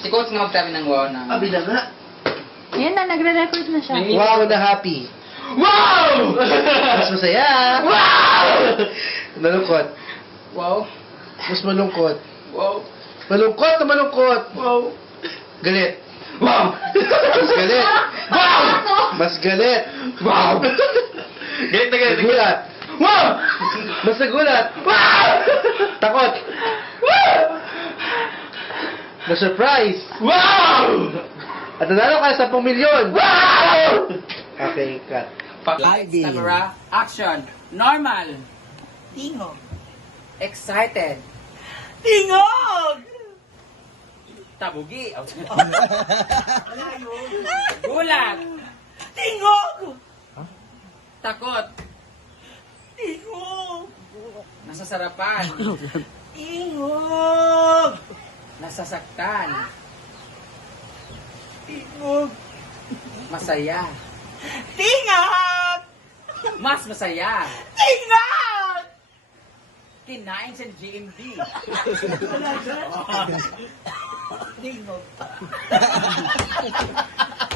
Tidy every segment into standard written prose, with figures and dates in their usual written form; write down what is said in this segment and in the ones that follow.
Si Coach nga magsabi ng wow na. Abi na nga. Ayan na, nagre-record na siya. Wow na happy. Wow! Mas masaya. Wow! Malungkot. Wow. Mas malungkot. Wow. Malungkot na malungkot. Wow. Galit. Wow! Mas galit. Wow! Mas galit. Wow! Galit na galit. Nagulat. Wow! Mas nagulat. Wow! Takot. Wow! Na-surprise. Wow! At nanalo ka 10 milyon. Wow! Okay, cut. Lights, camera, action. Normal. Tingog. Excited. Tingog! Tabugi. Gulat. Tingog! Takot. Tingog! Nasasarapan. Tingog! Nasasaktan. Tingog! Masaya. Tingog! Mas masaya. Tingog! Kinain sa GMD. Tingog.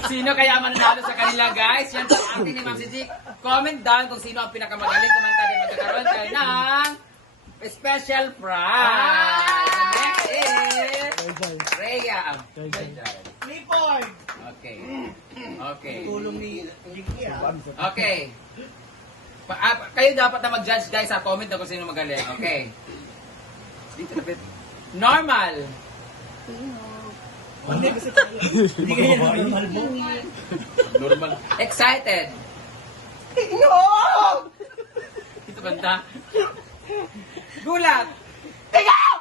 Sino kaya mananalo sa kanila, guys? Yan po ang ating ni Ma'am Siji. Comment down kung sino ang pinakamagaling kumanta din magkakaroon tayo ng special prize. The next is Rhea. Clifford! Okay. Okay. Tulong ni Ricky Okay. Kayo dapat na mag-judge, guys, sa comment na kung sino magaling. Okay. Dito na bit. Normal. Hindi kasi tayo. Hindi kaya normal mo. Normal. Excited. Tingog! Dito banda. Gulat. Tingog!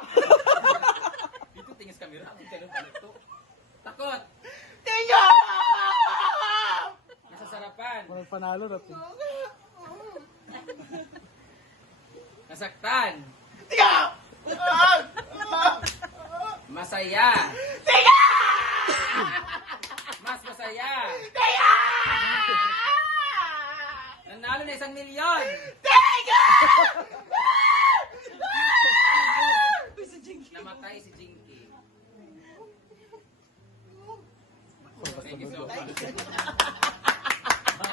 Dito tingis kamera. Ganun pala ito. Takot. Tingog! Nasasarapan. Walang panalo na to. Nasaktan. Tingog! Masaya. Tingog! Mas masaya. Tingog! Nanalo na 1 milyon. Namatay si Jinky. Thank you so much.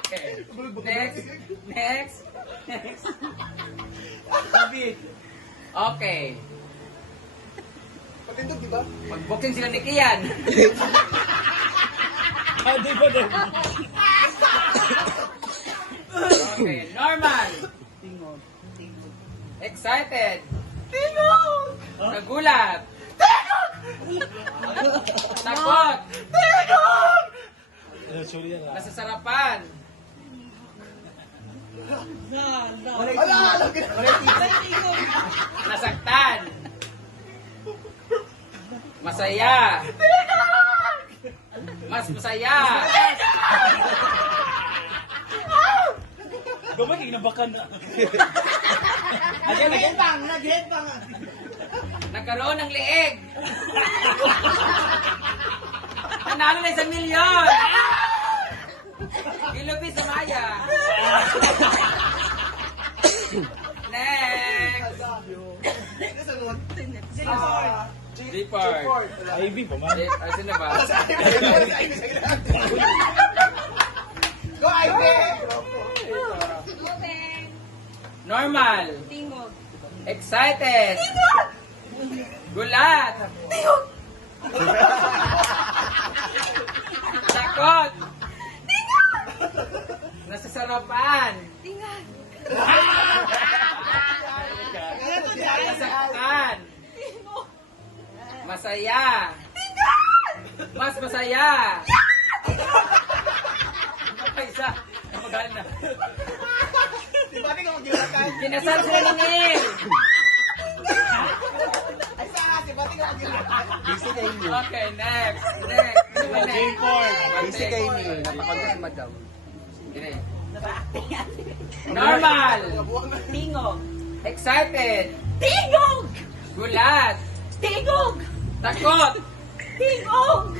Okay. Next. Next. Next. David! Okay. Patindog, di ba? Mag-boxing sila ni Kian. Hindi ba din? Okay. Normal. Tingog. Tingog. Excited. Tingog! Nagulat. Takot. Tingog! Nasasarapan. Wala! Tingog! Nasaktan. Masaya. Mas masaya. Gawin, inabakan na. Nag-headbang! Nag-headbang! Nagkaroon ng leeg. Nanalo na 1 milyon. Gilupi sa Maya. Next. Report. Ivy pa man. Sino ba? Go, Ivy! Normal. Tingog. Excited. Gulat. Takot. Nasasarapan. Tingog. Nasaktan. Masaya. Mas masaya. Ay, isa. Magaling na. Di ba di ka mag-ilakan? Kinasal sila ni Neil. Ay, saan? Di ba di ka mag-ilakan? Okay, next. Next. Sino ba next? Busy kay ni. Napakagod si madam. Gini. Normal. Tingog! Excited. Tingog! Gulat. Tingog! Takot. Tingog!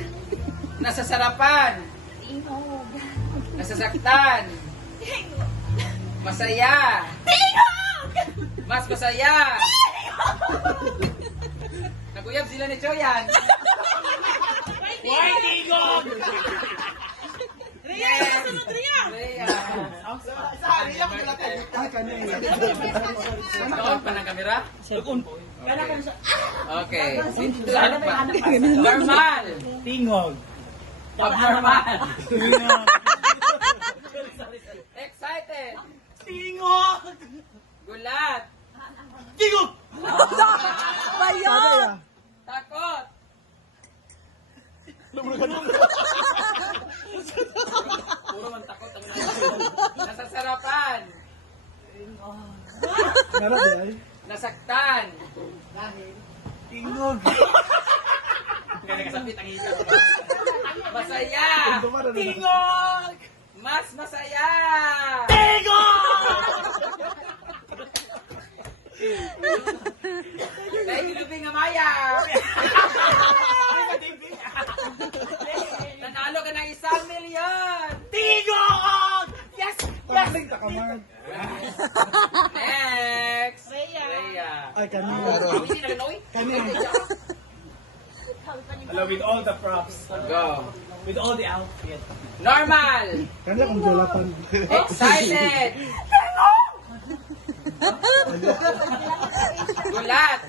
Nasasarapan. Tingog. Nasasaktan. Masaya. Tingog! Mas masaya. Naguyab sila ni Choyan. Tigog! Rhea! Sunod, Rhea! Rhea! Doon pa ng kamera? Okay. Ano pa? Normal! Tingog. Abnormal! Excited! Tingog! Gulat! Tingog! Takot! Puro man takot ang nasasarapan! Nasaktan! Tingog! Kaya nakasapit ang hita. Masaya! Tingog! Mas masaya! Tingog! Dahil kilubing nga maya! Nanalo ka ng 1 milyon! Tingog! Yes! Yes! Next! Rhea. Rhea. Ay, kanina. Hindi na ganoy? Hello, with all the props. Go. With all the outfit. Normal! Kanya kung jolapan. Excited! Gulat!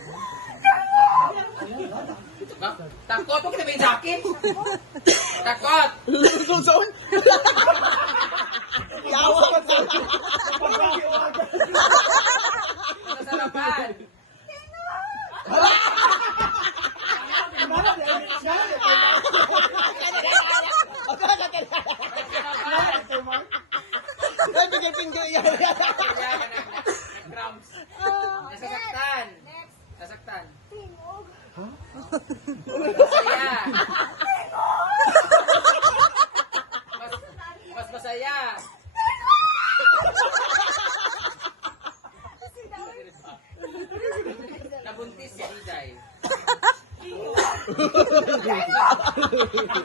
Takot! Huwag kita ba yung jacket? Takot! Nasarapan! Cramps. Nasasaktan. Nasaktan. Masaya. Mas masaya. Nabuntis si Diday.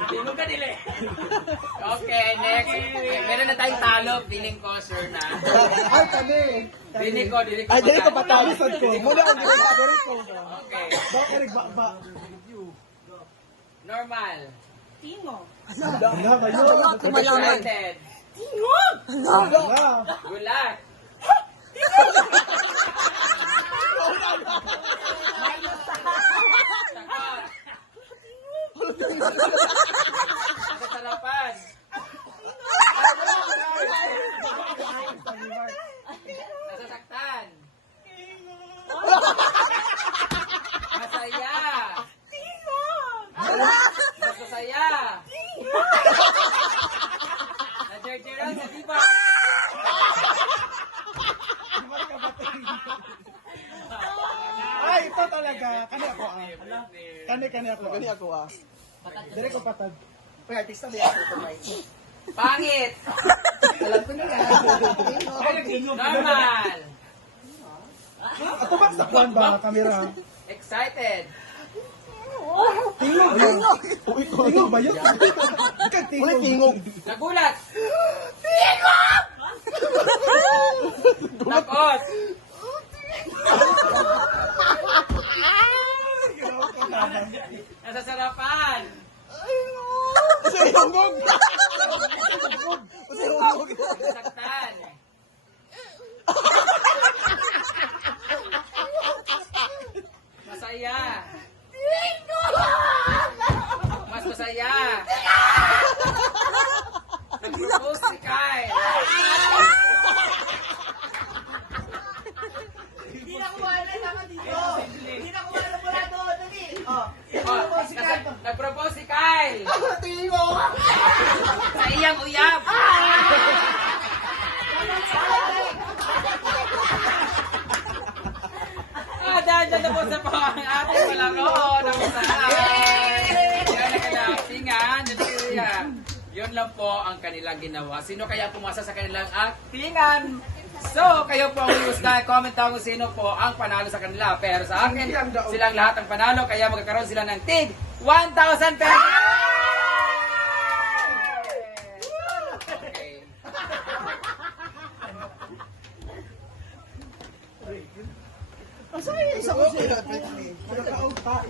Hindi ka dili. Okay, next. Meron na tayong talo. Feeling ko, sure na. Ay, kami. Dili ko. Ay, dili ko patalisan ko. Muna ang ginagawa ko. Okay. Bakit ba? Normal. Tingog. Wala ba yun? Excited. Tingog! Wala. Gulat. Nasasarapan. Nasasaktan. Masaya. Mas masaya. Najerjeran sa diba? Ay, ito talaga. Kani ako ah. Kani ako. Kani ako ah. Dili ko patag. Pag artista niya ako kumay. Pangit. Alam ko na yan. Normal. Ato ba sa kwan ba? Kamera. Excited. Tingog. Tingog ba yun? Tingog. Tingog. Nagulat. Takot. Nasasarapan. Tingog. Nasaktan. Masaya. Mas masaya. Nag-propose si Kyle. Hindi na kumala naman dito. Hindi na kumala mula doon. Dali. Oh. Nag-propose si Kyle. Tingog. Sa iyang uyab. Dahil na po sa po ang ating palaro na usahan. Yan ang kaya-actingan. Yun lang po ang kanilang ginawa. Sino kaya pumasa sa kanilang actingan? So, kayo po ang husga. Comment down kung sino po ang panalo sa kanila. Pero sa akin, silang lahat ang panalo. Kaya magkakaroon sila ng tig 1,000 pesos! Okay. Asa yung isa ko sila? Nagkakaunta.